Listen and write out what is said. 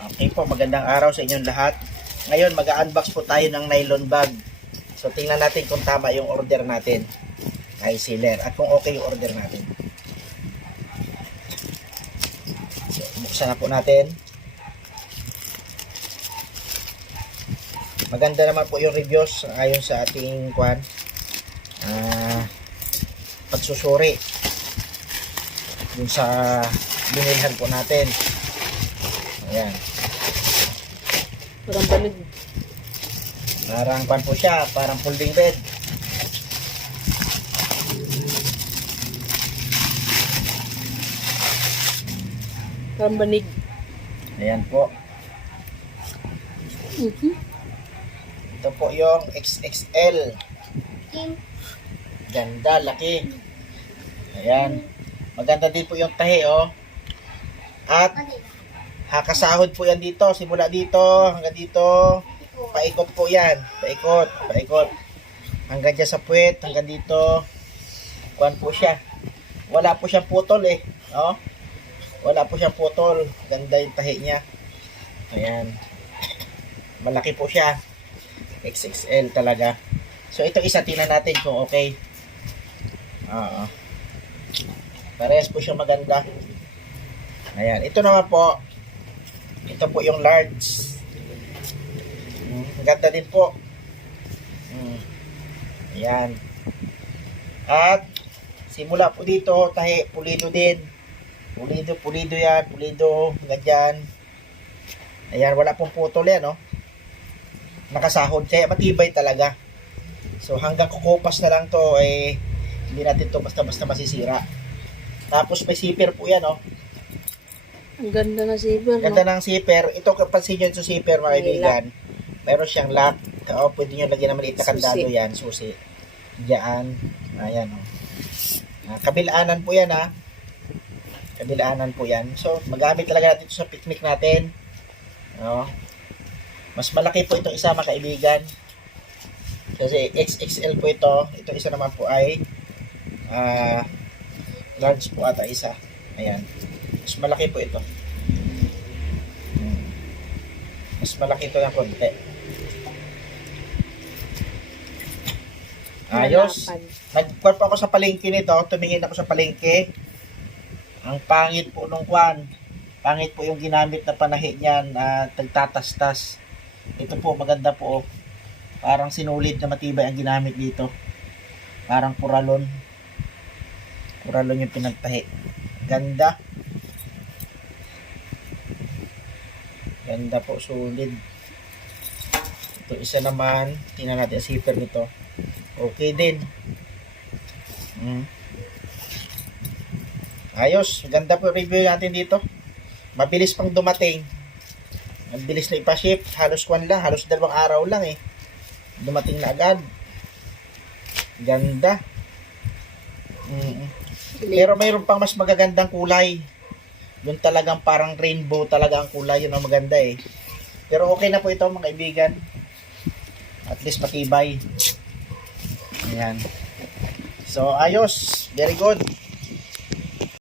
Okay po, magandang araw sa inyong lahat. Ngayon, mag-unbox po tayo ng nylon bag. So, tingnan natin kung tama yung order natin kay seller at kung okay yung order natin. So, buksan na po natin. Maganda naman po yung reviews ayon sa ating pagsusuri dun sa binilhan po natin. Ayan. Parang banig. Parang pan po siya, parang folding bed. Parang banig. Ayan po. Ito po yung XXL. Ganda, laki. Ayan. Maganda din po yung tahi, oh. At hakasahod po yan dito. Simula dito hanggang dito. Paikot po yan. Paikot, paikot. Hanggang dyan sa puwet, hanggang dito. Kuhan po siya. Wala po siyang putol eh. Oh. Wala po siyang putol. Ganda yung tahi niya. Ayan. Malaki po siya. XXL talaga. So ito isa, tingnan natin kung okay. Parehas po siya maganda. Ayan. Ito naman po. Ito po yung large. Ganda din po. Ayan. At simula po dito, tahi, pulido din. Pulido yan. Pulido. Ganyan. Ayan. Wala pong putol yan, no? Nakasahod. Kaya matibay talaga. So hanggang kukupas na lang to, eh, hindi natin to basta-basta masisira. Tapos may zipper po yan, no? Ang ganda na zipper, no? Ganda ng zipper. Ito, kapansin nyo yung zipper, mga kaibigan. Meron siyang lock. O, pwede nyo lagyan ng maliit na kandado yan. Susi. Diyan. Ayan, o. Kabilaanan po yan, ha. Kabilaanan po yan. So, magamit talaga natin ito sa picnic natin. O. Mas malaki po itong isa, mga kaibigan. Kasi XXL po ito. Itong isa naman po ay large po ata isa. Ayan. Mas malaki po ito. Mas malaki ito ng konti. Ayos. Nagkuhan po ako sa palengke nito. Tumingin ako sa palengke. Ang pangit po nung kwan. Pangit po yung ginamit na panahi niyan. Tagtatastas. Ito po maganda po. Parang sinulid na matibay ang ginamit dito. Parang puralon. Puralon yung pinagtahi. Ganda. Ganda po, solid. Ito isa naman. Tingnan natin ang zipper nito. Okay din. Ayos. Ganda po review natin dito. Mabilis pang dumating. Mabilis na ipaship. Halos kwan lang. Halos 2 araw lang eh. Dumating na agad. Ganda. Pero mayroon pang mas magagandang kulay. Yung talagang parang rainbow talaga ang kulay. Yun ang maganda eh. Pero okay na po ito mga kaibigan. At least matibay. Ayan. So ayos. Very good.